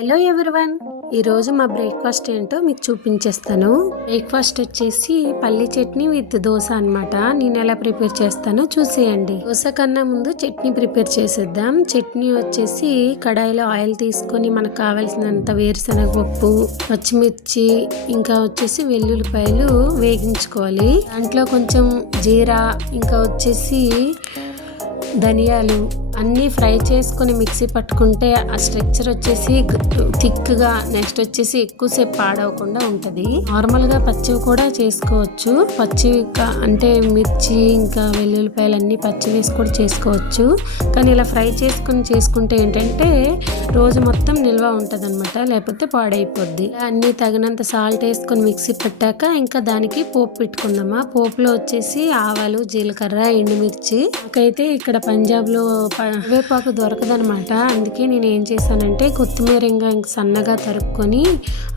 Hello everyone, ఈరోజు మా breakfast ఏంటో మీకు చూపించేస్తాను. బ్రేక్ఫాస్ట్ వచ్చేసి పల్లి చట్నీ విత్ దోశ అనమాట. నేను ఎలా ప్రిపేర్ చేస్తానో చూసేయండి. దోశ కన్నా ముందు చట్నీ ప్రిపేర్ చేసేద్దాం. చట్నీ వచ్చేసి కడాయిలో ఆయిల్ తీసుకొని మనకు కావాల్సినంత వేరుశనగపప్పు, పచ్చిమిర్చి, ఇంకా వచ్చేసి వెల్లుల్లిపాయలు వేగించుకోవాలి. దాంట్లో కొంచెం జీరా, ఇంకా వచ్చేసి ధనియాలు అన్నీ ఫ్రై చేసుకొని మిక్సీ పట్టుకుంటే ఆ స్ట్రక్చర్ వచ్చేసి థిక్గా, నెక్స్ట్ వచ్చేసి ఎక్కువసేపు పాడవకుండా ఉంటుంది. నార్మల్గా పచ్చివి కూడా చేసుకోవచ్చు. పచ్చివి అంటే మిర్చి ఇంకా వెల్లుల్లిపాయలు అన్నీ పచ్చి వేసి కూడా చేసుకోవచ్చు. కానీ ఇలా ఫ్రై చేసుకుంటే ఏంటంటే రోజు మొత్తం నిల్వ ఉంటుంది అనమాట, లేకపోతే పాడైపోద్ది. అన్నీ తగినంత సాల్ట్ వేసుకొని మిక్సీ పెట్టాక ఇంకా దానికి పోపు పెట్టుకుందామా. పోపులో వచ్చేసి ఆవాలు, జీలకర్ర, ఎండుమిర్చి. నాకైతే ఇక్కడ పంజాబ్లో కరివేపాకు దొరకదనమాట. అందుకే నేను ఏం చేశానంటే కొత్తిమీర ఇంకా సన్నగా తరుక్కొని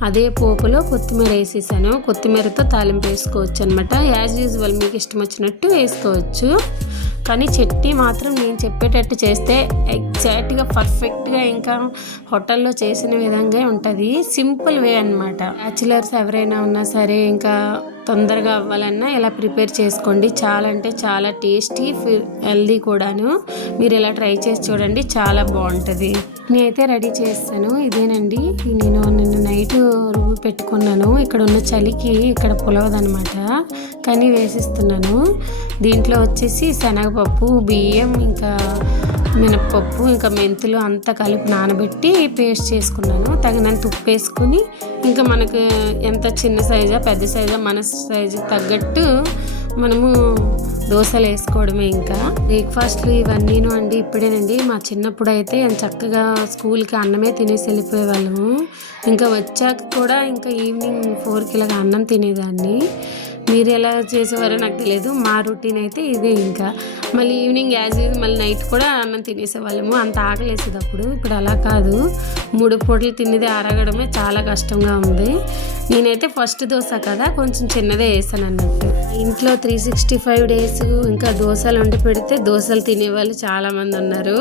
అదే పోపులో కొత్తిమీర వేసేసాను. కొత్తిమీరతో తాలింపు వేసుకోవచ్చు అనమాట. యాజ్ యూజువల్ మీకు ఇష్టం వచ్చినట్టు వేసుకోవచ్చు. కానీ చట్నీ మాత్రం నేను చెప్పేటట్టు చేస్తే ఎగ్జాక్ట్గా పర్ఫెక్ట్గా ఇంకా హోటల్లో చేసిన విధంగా ఉంటుంది. సింపుల్ వే అనమాట. బ్యాచిలర్స్ ఎవరైనా ఉన్నా సరే ఇంకా తొందరగా అవ్వాలన్నా ఇలా ప్రిపేర్ చేసుకోండి. చాలా అంటే చాలా టేస్టీ, హెల్దీ కూడాను. మీరు ఇలా ట్రై చేసి చూడండి, చాలా బాగుంటుంది. నేనైతే రెడీ చేస్తాను. ఇదేనండి, నేను నిన్న నైట్ రుబ్బు పెట్టుకున్నాను. ఇక్కడ ఉన్న చలికి ఇక్కడ పులవదనమాట, కానీ వేసిస్తున్నాను. దీంట్లో వచ్చేసి శనగపప్పు, బియ్యం, ఇంకా మినప్పప్పు, ఇంకా మెంతులు అంతా కలిపి నానబెట్టి పేస్ట్ చేసుకున్నాను. తగినంత ఉప్పు వేసుకుని ఇంకా మనకు ఎంత చిన్న సైజా పెద్ద సైజా మన సైజు తగ్గట్టు మనము దోశలు వేసుకోవడమే. ఇంకా బ్రేక్ఫాస్ట్లు ఇవన్నీను అండి ఇప్పుడేనండి. మా చిన్నప్పుడు అయితే చక్కగా స్కూల్కి అన్నమే తినేసి వెళ్ళిపోయేవాళ్ళము. ఇంకా వచ్చాక కూడా ఇంకా ఈవినింగ్ 4కి ఇలాగ అన్నం తినేదాన్ని. మీరు ఎలా చేసేవారో నాకు తెలియదు. మా రొటీన్ అయితే ఇదే. ఇంకా మళ్ళీ ఈవినింగ్ యాజ్ యూజ్ మళ్ళీ నైట్ కూడా అన్నం తినేసేవాళ్ళము. అంత ఆకలేసేది అప్పుడు. ఇప్పుడు అలా కాదు, 3 పూటలు తినేది అరగడమే చాలా కష్టంగా ఉంది. నేనైతే ఫస్ట్ దోశ కదా కొంచెం చిన్నదే వేసాను అన్నట్టు. ఇంట్లో 365 డేస్ ఇంకా దోశలు వండి పెడితే దోశలు తినేవాళ్ళు చాలామంది ఉన్నారు,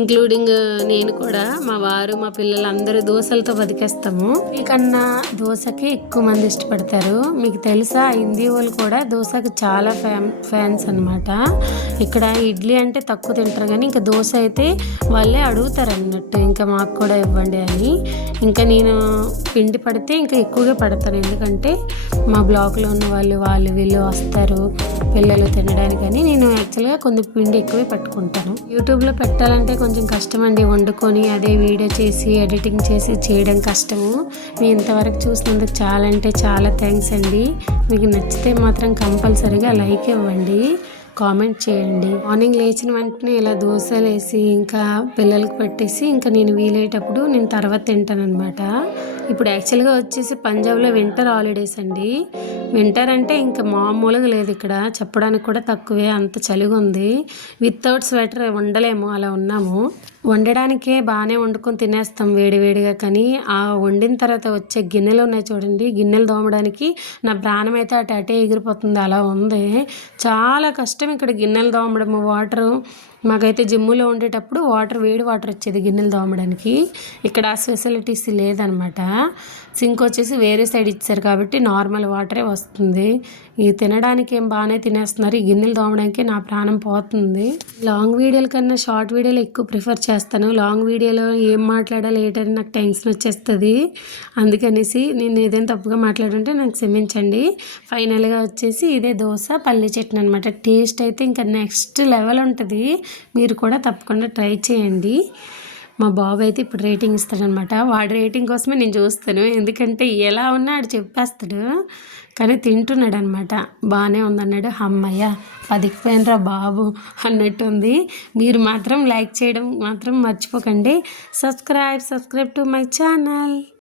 ఇంక్లూడింగ్ నేను కూడా. మా వారు, మా పిల్లలు అందరూ దోశలతో బతికేస్తాము. మీకన్నా దోశకే ఎక్కువ మంది ఇష్టపడతారు. మీకు తెలుసా, హిందీ వాళ్ళు కూడా దోశకి చాలా ఫ్యాన్స్ అనమాట. ఇక్కడ ఇడ్లీ అంటే తక్కువ తింటారు, కానీ ఇంకా దోశ అయితే వాళ్ళే అడుగుతారు అన్నట్టు, ఇంకా మాకు కూడా ఇవ్వండి అని. ఇంకా నేను పిండి పడితే ఇంకా ఎక్కువగా పడతాను, ఎందుకంటే మా బ్లాక్లో ఉన్న వాళ్ళు వీళ్ళు వస్తారు పిల్లలు తినడానికని. నేను యాక్చువల్గా కొంచెం పిండి ఎక్కువే పట్టుకుంటాను. యూట్యూబ్లో పెట్టాలంటే కొంచెం కష్టం అండి, వండుకొని అదే వీడియో చేసి ఎడిటింగ్ చేసి చేయడం కష్టము. మీ ఇంతవరకు చూసినందుకు చాలా అంటే చాలా థ్యాంక్స్ అండి. మీకు నచ్చితే మాత్రం కంపల్సరీగా లైక్ ఇవ్వండి, కామెంట్ చేయండి. మార్నింగ్ లేచిన వెంటనే ఇలా దోశలు వేసి ఇంకా పిల్లలకు పెట్టేసి ఇంకా నేను వీలయ్యేటప్పుడు నేను తర్వాత తింటాను అనమాట. ఇప్పుడు యాక్చువల్గా వచ్చేసి పంజాబ్లో వింటర్ హాలిడేస్ అండి. వింటర్ అంటే ఇంకా మామూలుగా లేదు ఇక్కడ, చెప్పడానికి కూడా తక్కువే, అంత చలిగా ఉంది. వితౌట్ స్వెటర్ ఉండలేము, అలా ఉన్నాము. వండడానికే బాగానే వండుకొని తినేస్తాం వేడివేడిగా, కానీ ఆ వండిన తర్వాత వచ్చే గిన్నెలు ఉన్నాయి చూడండి, గిన్నెలు తోమడానికి నా ప్రాణం అయితే అటే ఎగిరిపోతుంది, అలా ఉంది. చాలా కష్టం ఇక్కడ గిన్నెలు తోమడము. వాటరు మాకైతే జిమ్ములో ఉండేటప్పుడు వేడి వాటర్ వచ్చేది గిన్నెలు తోమడానికి. ఇక్కడ ఆ ఫెసిలిటీస్ లేదనమాట. సింక్ వచ్చేసి వేరే సైడ్ ఇచ్చారు కాబట్టి నార్మల్ వాటరే వస్తుంది. ఇది తినడానికి ఏం బాగానే తినేస్తున్నారు, ఈ గిన్నెలు తోమడానికి నా ప్రాణం పోతుంది. లాంగ్ వీడియోల కన్నా షార్ట్ వీడియోలు ఎక్కువ ప్రిఫర్ చేస్తాను. లాంగ్ వీడియోలో ఏం మాట్లాడాలి ఏంటని నాకు టెన్షన్ వచ్చేస్తుంది. అందుకనేసి నేను ఏదైనా తప్పుగా మాట్లాడుంటే నాకు క్షమించండి. ఫైనల్గా వచ్చేసి ఇదే దోశ పల్లి చట్నీ అనమాట. టేస్ట్ అయితే ఇంకా నెక్స్ట్ లెవెల్ ఉంటుంది. మీరు కూడా తప్పకుండా ట్రై చేయండి. మా బాబు అయితే ఇప్పుడు రేటింగ్ ఇస్తాడనమాట. వాడి రేటింగ్ కోసమే నేను చూస్తాను, ఎందుకంటే ఎలా ఉన్నా ఆడు చెప్పేస్తాడు. కానీ తింటున్నాడు అనమాట. బాగానే ఉందన్నాడు. అమ్మయ్య బతికిపోయినరా బాబు అన్నట్టు ఉంది. మీరు మాత్రం లైక్ చేయడం మాత్రం మర్చిపోకండి. Subscribe to my channel.